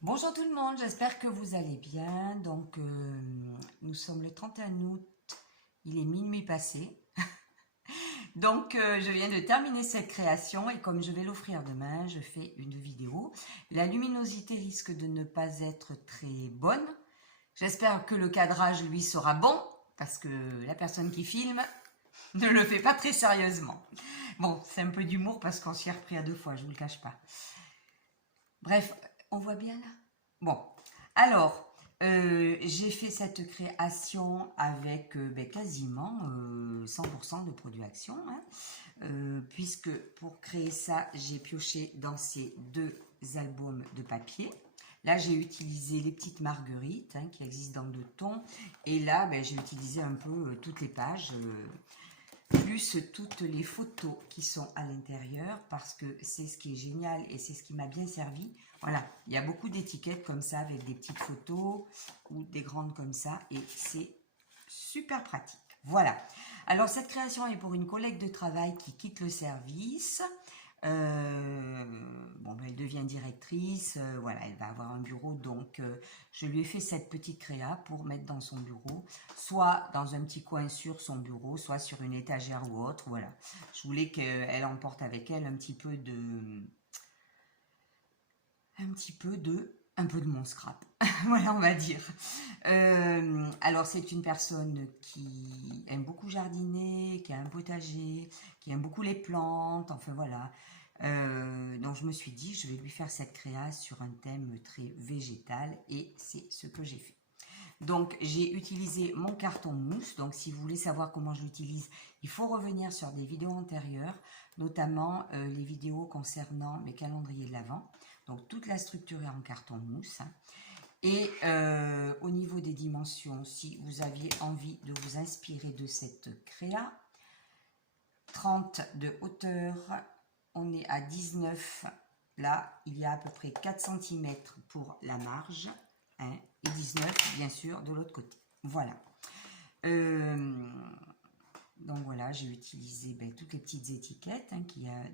Bonjour tout le monde, j'espère que vous allez bien. Donc, nous sommes le 31 août, il est minuit passé. Donc, je viens de terminer cette création et comme je vais l'offrir demain, je fais une vidéo. La luminosité risque de ne pas être très bonne. J'espère que le cadrage, lui, sera bon parce que la personne qui filme ne le fait pas très sérieusement. Bon, c'est un peu d'humour parce qu'on s'y est repris à 2 fois, je vous le cache pas. Bref, on voit bien là. Bon, alors, j'ai fait cette création avec quasiment 100% de produits Action, hein, puisque pour créer ça, j'ai pioché dans ces deux albums de papier. Là, j'ai utilisé les petites marguerites hein, qui existent dans 2 tons. Et là, j'ai utilisé un peu toutes les pages, plus toutes les photos qui sont à l'intérieur, parce que c'est ce qui est génial et c'est ce qui m'a bien servi. Voilà, il y a beaucoup d'étiquettes comme ça avec des petites photos ou des grandes comme ça et c'est super pratique. Voilà, alors cette création est pour une collègue de travail qui quitte le service. Elle devient directrice, voilà, elle va avoir un bureau, donc je lui ai fait cette petite créa pour mettre dans son bureau, soit dans un petit coin sur son bureau, soit sur une étagère ou autre, voilà. Je voulais qu'elle emporte avec elle un peu de mon scrap, voilà, on va dire. Alors, c'est une personne qui aime beaucoup jardiner, qui a un potager, qui aime beaucoup les plantes, enfin voilà. Donc, je me suis dit, je vais lui faire cette créa sur un thème très végétal et c'est ce que j'ai fait. Donc, j'ai utilisé mon carton mousse. Donc, si vous voulez savoir comment je l'utilise, il faut revenir sur des vidéos antérieures, notamment les vidéos concernant mes calendriers de l'Avent. Donc, toute la structure est en carton mousse. Et au niveau des dimensions, si vous aviez envie de vous inspirer de cette créa, 30 de hauteur, on est à 19. Là, il y a à peu près 4 cm pour la marge. Hein, et 19 bien sûr de l'autre côté. Voilà. Donc voilà, j'ai utilisé toutes les petites étiquettes hein, qu'il y a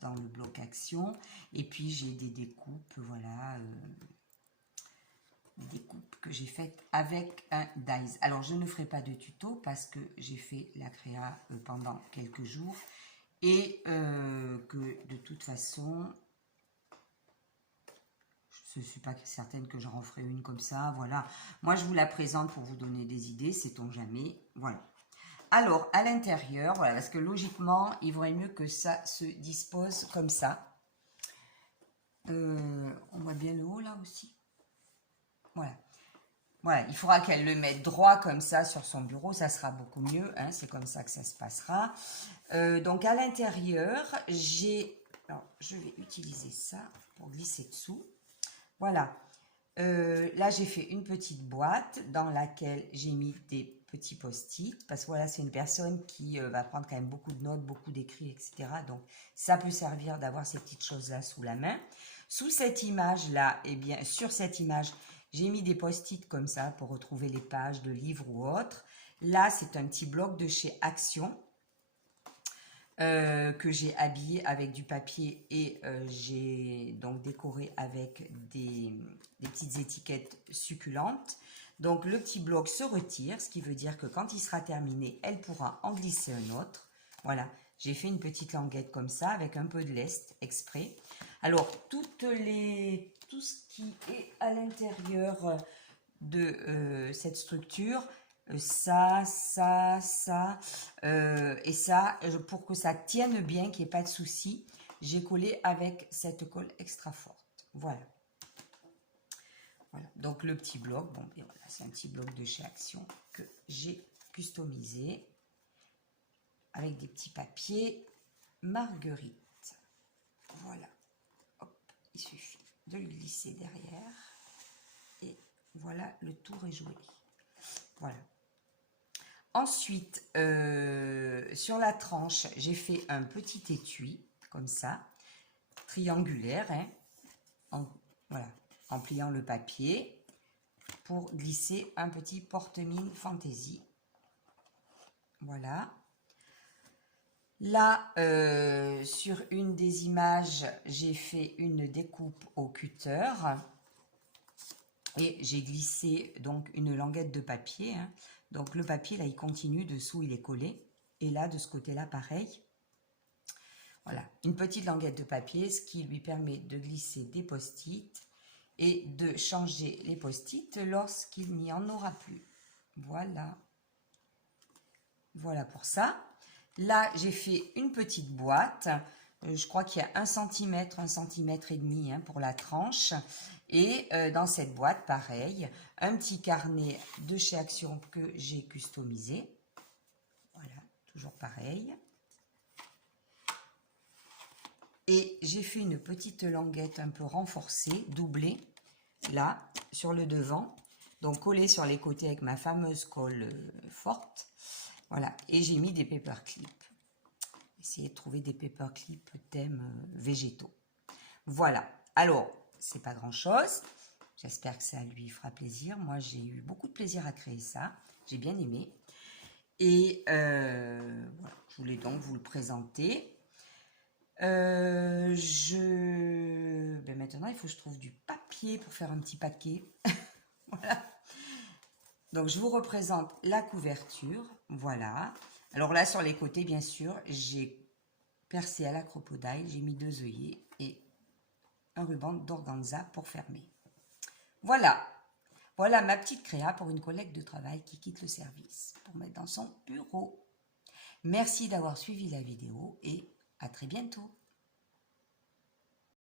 dans le bloc Action. Et puis j'ai des découpes, voilà, des découpes que j'ai faites avec un dies. Alors je ne ferai pas de tuto parce que j'ai fait la créa pendant quelques jours et que de toute façon je ne suis pas certaine que j'en referai une comme ça, voilà. Moi, je vous la présente pour vous donner des idées, sait-on jamais, voilà. Alors, à l'intérieur, voilà, parce que logiquement, il vaudrait mieux que ça se dispose comme ça. On voit bien le haut, là, aussi. Voilà. Voilà, il faudra qu'elle le mette droit comme ça sur son bureau, ça sera beaucoup mieux, hein, c'est comme ça que ça se passera. Donc, à l'intérieur, alors, je vais utiliser ça pour glisser dessous. Voilà. Là, j'ai fait une petite boîte dans laquelle j'ai mis des petits post-it parce que voilà, c'est une personne qui va prendre quand même beaucoup de notes, beaucoup d'écrits, etc. Donc, ça peut servir d'avoir ces petites choses-là sous la main. Sous cette image-là, et bien, sur cette image, j'ai mis des post-it comme ça pour retrouver les pages de livres ou autres. Là, c'est un petit bloc de chez Action. Que j'ai habillé avec du papier et j'ai donc décoré avec des petites étiquettes succulentes. Donc le petit bloc se retire, ce qui veut dire que quand il sera terminé, elle pourra en glisser un autre. Voilà, j'ai fait une petite languette comme ça avec un peu de lest exprès. Alors tout ce qui est à l'intérieur de cette structure, ça, et ça, pour que ça tienne bien, qu'il n'y ait pas de souci, j'ai collé avec cette colle extra forte. Voilà. Voilà. Donc le petit bloc, bon, et voilà, c'est un petit bloc de chez Action que j'ai customisé avec des petits papiers marguerite. Voilà. Hop, il suffit de le glisser derrière. Et voilà, le tour est joué. Voilà. Ensuite, sur la tranche, j'ai fait un petit étui, comme ça, triangulaire, hein, voilà, en pliant le papier, pour glisser un petit porte-mine fantaisie. Voilà. Là, sur une des images, j'ai fait une découpe au cutter. Et j'ai glissé donc une languette de papier, hein. Donc le papier là il continue, dessous il est collé, et là de ce côté là pareil. Voilà, une petite languette de papier, ce qui lui permet de glisser des post-it et de changer les post-it lorsqu'il n'y en aura plus. Voilà. Voilà pour ça. Là, j'ai fait une petite boîte. Je crois qu'il y a 1 cm, 1 cm et demi hein, pour la tranche. Et dans cette boîte, pareil, un petit carnet de chez Action que j'ai customisé. Voilà, toujours pareil. Et j'ai fait une petite languette un peu renforcée, doublée, là, sur le devant. Donc collée sur les côtés avec ma fameuse colle forte. Voilà, et j'ai mis des paperclips. Essayez de trouver des paperclips thème végétaux. Voilà, alors, c'est pas grand-chose. J'espère que ça lui fera plaisir. Moi, j'ai eu beaucoup de plaisir à créer ça. J'ai bien aimé. Et voilà, je voulais donc vous le présenter. Maintenant, il faut que je trouve du papier pour faire un petit paquet. Voilà. Donc, je vous représente la couverture. Voilà. Alors là, sur les côtés, bien sûr, j'ai percé à la crocodile. J'ai mis 2 œillets et un ruban d'organza pour fermer. Voilà. Voilà ma petite créa pour une collègue de travail qui quitte le service pour mettre dans son bureau. Merci d'avoir suivi la vidéo et à très bientôt.